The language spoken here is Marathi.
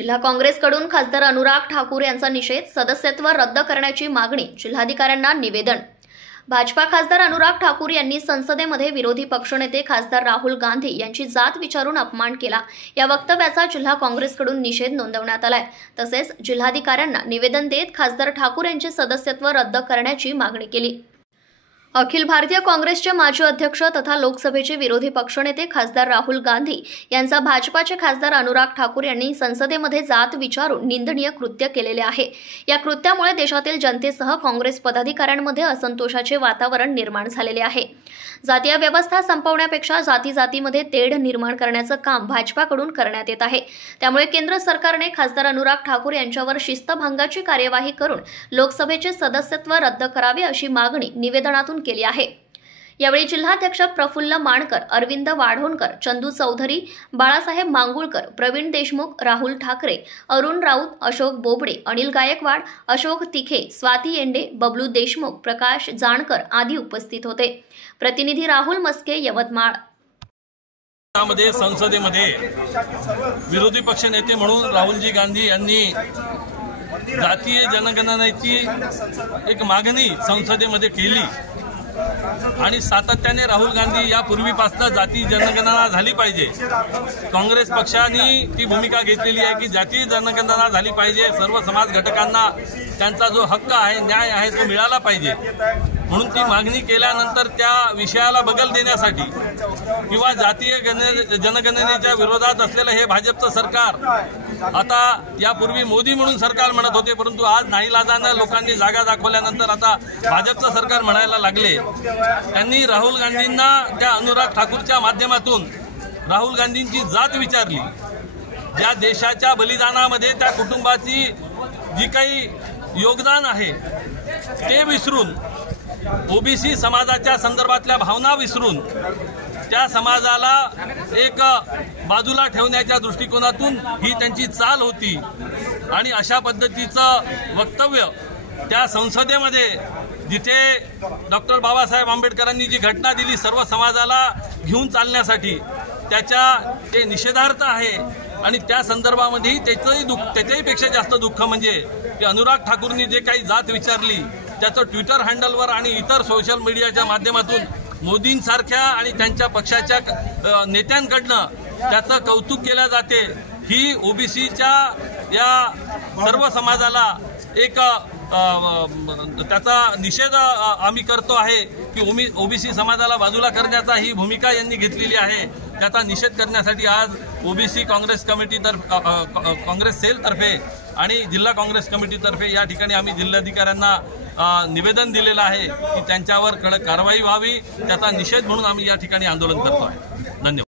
जिल्हा काँग्रेसकडून खासदार अनुराग ठाकूर यांचा निषेध, सदस्यत्व रद्द करण्याची मागणी, जिल्हाधिकाऱ्यांना निवेदन। भाजपा खासदार अनुराग ठाकूर यांनी संसदेमध्ये विरोधी पक्षनेते खासदार राहुल गांधी यांची जात विचारून अपमान केला। या वक्तव्याचा जिल्हा काँग्रेसकडून निषेध नोंदवण्यात आलाय। तसेच जिल्हाधिकाऱ्यांना निवेदन देत खासदार ठाकूर यांचे सदस्यत्व रद्द करण्याची मागणी केली। अखिल भारतीय काँग्रेसचे माजी अध्यक्ष तथा लोकसभेचे विरोधी पक्षनेते खासदार राहुल गांधी यांचा भाजपाचे खासदार अनुराग ठाकूर यांनी संसदेमध्ये जात विचारून निंदनीय कृत्य केलेले आहे। या कृत्यामुळे देशातील जनतेसह काँग्रेस पदाधिकाऱ्यांमध्ये असंतोषाचे वातावरण निर्माण झालेले आहे। जातीय व्यवस्था संपवण्यापेक्षा जाती-जातीमध्ये तेढ निर्माण करण्याचं काम भाजपाकडून करण्यात येत आहे। त्यामुळे केंद्र सरकारने खासदार अनुराग ठाकूर यांच्यावर शिस्तभंगाची कार्यवाही करून लोकसभेचे सदस्यत्व रद्द करावे अशी मागणी निवेदनातून केली आहे। यावेळी जिल्हाध्यक्ष प्रफुल्ल माणकर, अरविंद वाढोणकर, चंदू चौधरी, बाळासाहेब मांगुळकर, प्रवीण देशमुख, राहुल ठाकरे, अरुण राऊत, अशोक बोबडे, अनिल गायकवाड, अशोक तिखे, स्वाती येंडे, बबलू देशमुख, प्रकाश जानकर आदी उपस्थित होते। प्रतिनिधी राहुल मस्के, यवतमाळ। संसदेमध्ये विरोधी पक्षनेते म्हणून राहुलजी गांधी यांनी जातीय जनगणनेची एक मागणी संसदेमध्ये केली आणि सातत्याने राहुल गांधी यापूर्वीपासून जाती जनगणना झाली पाहिजे, काँग्रेस पक्षाने ती भूमिका घेतलेली आहे की जातीय जनगणना झाली पाहिजे, सर्व समाज घटकांना त्यांचा जो हक्क आहे, न्याय आहे तो मिळाला पाहिजे म्हणून ती मागणी केल्यानंतर त्या विषयाला बगल देण्यासाठी किंवा जातीय जनगणनेच्या विरोधात असलेलं हे भाजपचं सरकार आता यापूर्वी मोदी म्हणून सरकार म्हणत होते, परंतु आज नाईलाजानं लोकांनी जागा दाखवल्यानंतर आता भाजपचं सरकार म्हणायला लागले। त्यांनी राहुल गांधींना त्या अनुराग ठाकूरच्या माध्यमातून राहुल गांधींची जात विचारली। ज्या देशाच्या बलिदानामध्ये त्या कुटुंबाची जी काही योगदान आहे ते विसरून, ओबीसी समाजाच्या संदर्भातल्या भावना विसरून त्या समाजाला एक बाजूला ठेवण्याच्या दृष्टिकोनातून ही त्यांची चाल होती आणि अशा पद्धतीचं वक्तव्य त्या संसदेमध्ये, जिथे डॉक्टर बाबासाहेब आंबेडकरांनी जी घटना दिली सर्व समाजाला घेऊन चालण्यासाठी, ते निषेधार्थ आहे आणि त्या संदर्भामध्ये त्याच्याही पेक्षा जास्त दुःख म्हणजे की अनुराग ठाकूरनी जे काही जात विचारली त्याचं ट्विटर हँडलवर आणि इतर सोशल मीडियाच्या माध्यमातून मोदींसारख्या आणि त्यांच्या पक्षाच्या नेत्यांकडनं त्याचं कौतुक केलं जाते। ही ओबीसीच्या या सर्व समाजाला एक त्याचा निषेध आम्ही करतो आहे की ओबीसी समाजाला बाजूला करण्याचा ही भूमिका यांनी घेतलेली आहे। त्याचा निषेध करण्यासाठी आज ओबीसी काँग्रेस काँग्रेस सेलतर्फे आणि जिल्हा काँग्रेस कमिटीतर्फे या ठिकाणी आम्ही जिल्हाधिकाऱ्यांना निवेदन दिलेलं आहे की त्यांच्यावर कडक कारवाई व्हावी, त्याचा निषेध म्हणून आम्ही या ठिकाणी आंदोलन करतो आहे। धन्यवाद।